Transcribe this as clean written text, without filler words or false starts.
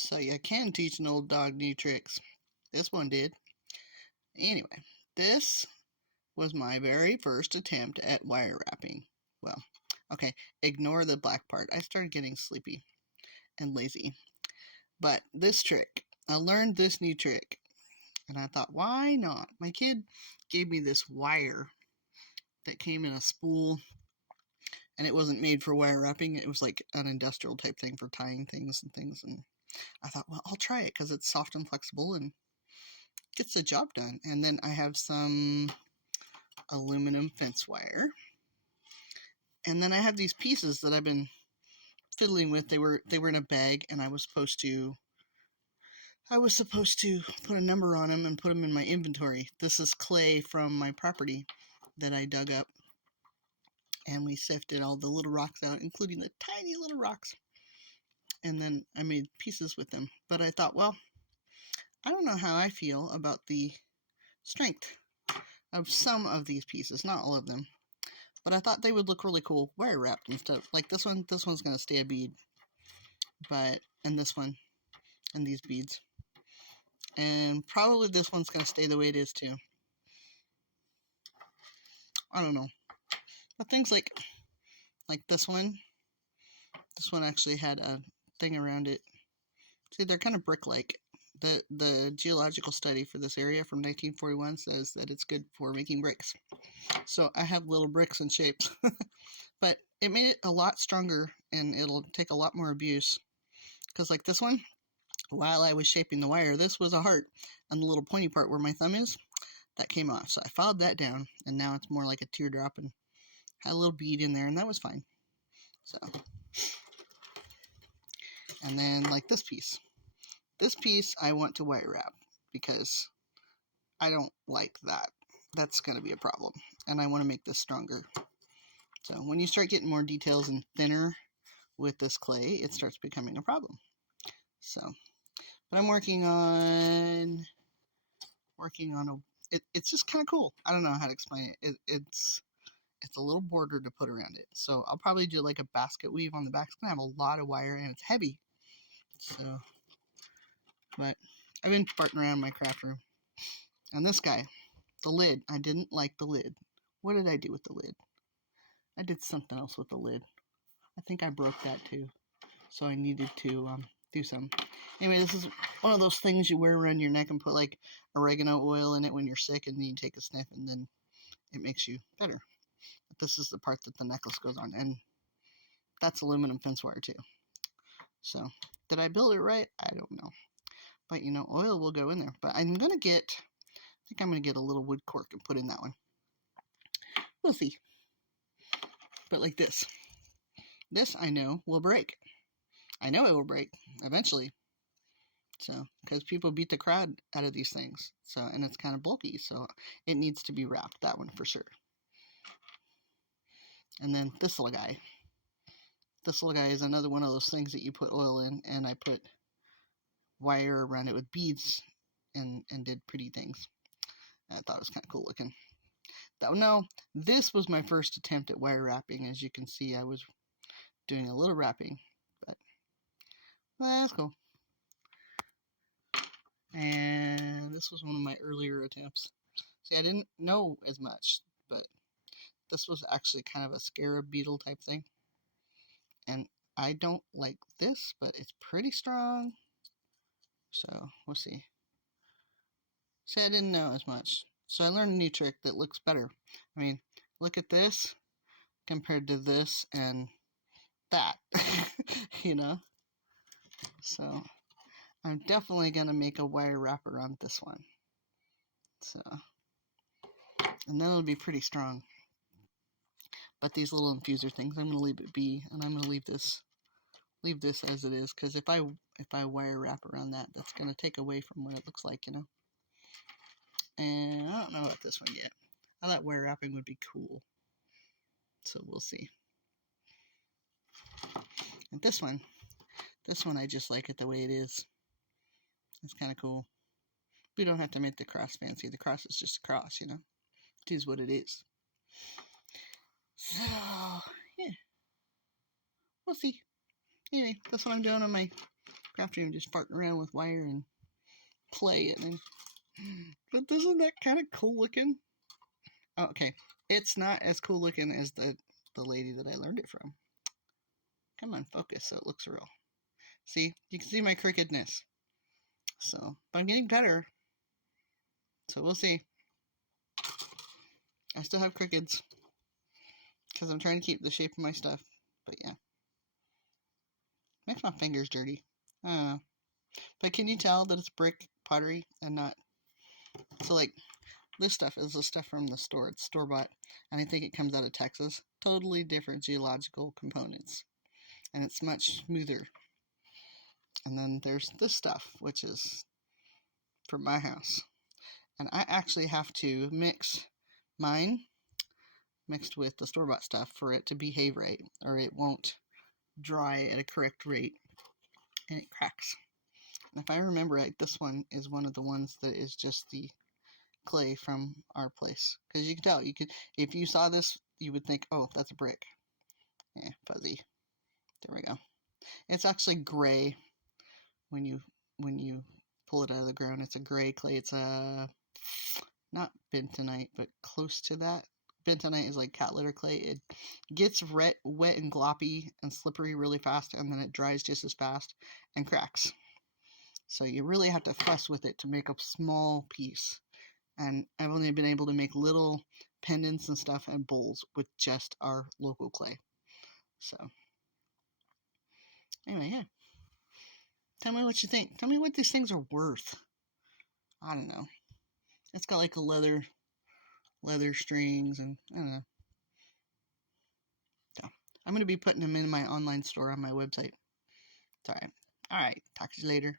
So you can teach an old dog new tricks. This one did. Anyway, this was my very first attempt at wire wrapping. Well, okay, ignore the black part. I started getting sleepy and lazy. But this trick, I learned this new trick, and I thought, why not? My kid gave me this wire that came in a spool, and it wasn't made for wire wrapping. It was like an industrial type thing for tying things. And I thought, well, I'll try it because it's soft and flexible and gets the job done. And then I have some aluminum fence wire. And then I have these pieces that I've been fiddling with. They were in a bag, and I was supposed to put a number on them and put them in my inventory. This is clay from my property that I dug up, and we sifted all the little rocks out, including the tiny little rocks. And then I made pieces with them. But I thought, well, I don't know how I feel about the strength of some of these pieces, not all of them. But I thought they would look really cool wire wrapped and stuff. Like this one's going to stay a bead. And this one, and these beads. And probably this one's going to stay the way it is too. I don't know. But things like this one actually had a thing around it. See, they're kind of brick-like. The geological study for this area from 1941 says that it's good for making bricks. So I have little bricks and shapes. But it made it a lot stronger, and it'll take a lot more abuse. Because like this one, while I was shaping the wire, this was a heart, and the little pointy part where my thumb is, that came off. So I filed that down, and now it's more like a teardrop, and had a little bead in there, and that was fine. So, and then like this piece I want to wire wrap because I don't like that. That's going to be a problem, and I want to make this stronger. So when you start getting more details and thinner with this clay, it starts becoming a problem. So, but I'm working on it's just kind of cool. I don't know how to explain it. It's a little border to put around it. So I'll probably do like a basket weave on the back. It's going to have a lot of wire, and it's heavy. So, but I've been farting around my craft room. And this guy, the lid, I didn't like the lid. What did I do with the lid? I did something else with the lid. I think I broke that too. So I needed to do some. Anyway, this is one of those things you wear around your neck and put like oregano oil in it when you're sick, and then you take a sniff, and then it makes you better. But this is the part that the necklace goes on, and that's aluminum fence wire too. So, did I build it right? I don't know. But you know, oil will go in there. But I think I'm gonna get a little wood cork and put in that one. We'll see. But like this I know will break. I know it will break eventually. So, because people beat the crowd out of these things. So, and it's kind of bulky, so it needs to be wrapped, that one for sure. And then this little guy. This little guy is another one of those things that you put oil in, and I put wire around it with beads and did pretty things. I thought it was kind of cool looking. No, this was my first attempt at wire wrapping. As you can see, I was doing a little wrapping, but well, that's cool. And this was one of my earlier attempts. See, I didn't know as much, but this was actually kind of a scarab beetle type thing. And I don't like this, but it's pretty strong. So, we'll see. See, I didn't know as much. So I learned a new trick that looks better. I mean, look at this compared to this and that, you know? So, I'm definitely going to make a wire wrapper on this one. So, and then it'll be pretty strong. But these little infuser things, I'm going to leave it be, and I'm going to leave this as it is, because if I wire wrap around that, that's going to take away from what it looks like, you know. And I don't know about this one yet. I thought wire wrapping would be cool, so we'll see. And this one I just like it the way it is. It's kind of cool. We don't have to make the cross fancy. The cross is just a cross, you know. It is what it is. So, yeah. We'll see. Anyway, that's what I'm doing on my crafting and just farting around with wire and play it. But isn't that kind of cool looking? Oh, okay, it's not as cool looking as the lady that I learned it from. Come on, focus so it looks real. See, you can see my crookedness. So, but I'm getting better. So we'll see. I still have crookeds because I'm trying to keep the shape of my stuff. But yeah, makes my fingers dirty. But can you tell that it's brick pottery and not? So like this stuff is the stuff from the store. It's store bought, and I think it comes out of Texas. Totally different geological components, and it's much smoother. And then there's this stuff, which is from my house, and I actually have to mix mine mixed with the store-bought stuff for it to behave right, or it won't dry at a correct rate and it cracks. And if I remember right, this one is one of the ones that is just the clay from our place, because you can tell, if you saw this you would think, oh, that's a brick. Yeah, fuzzy. There we go. It's actually gray when you pull it out of the ground. It's a gray clay. It's a not bentonite, but close to that. Bentonite is like cat litter clay. It gets wet and gloppy and slippery really fast, and then it dries just as fast and cracks. So you really have to fuss with it to make a small piece. And I've only been able to make little pendants and stuff and bowls with just our local clay. So anyway, yeah. Tell me what you think. Tell me what these things are worth. I don't know. It's got like a leather strings, and I don't know. So I'm going to be putting them in my online store on my website. It's alright. Alright, talk to you later.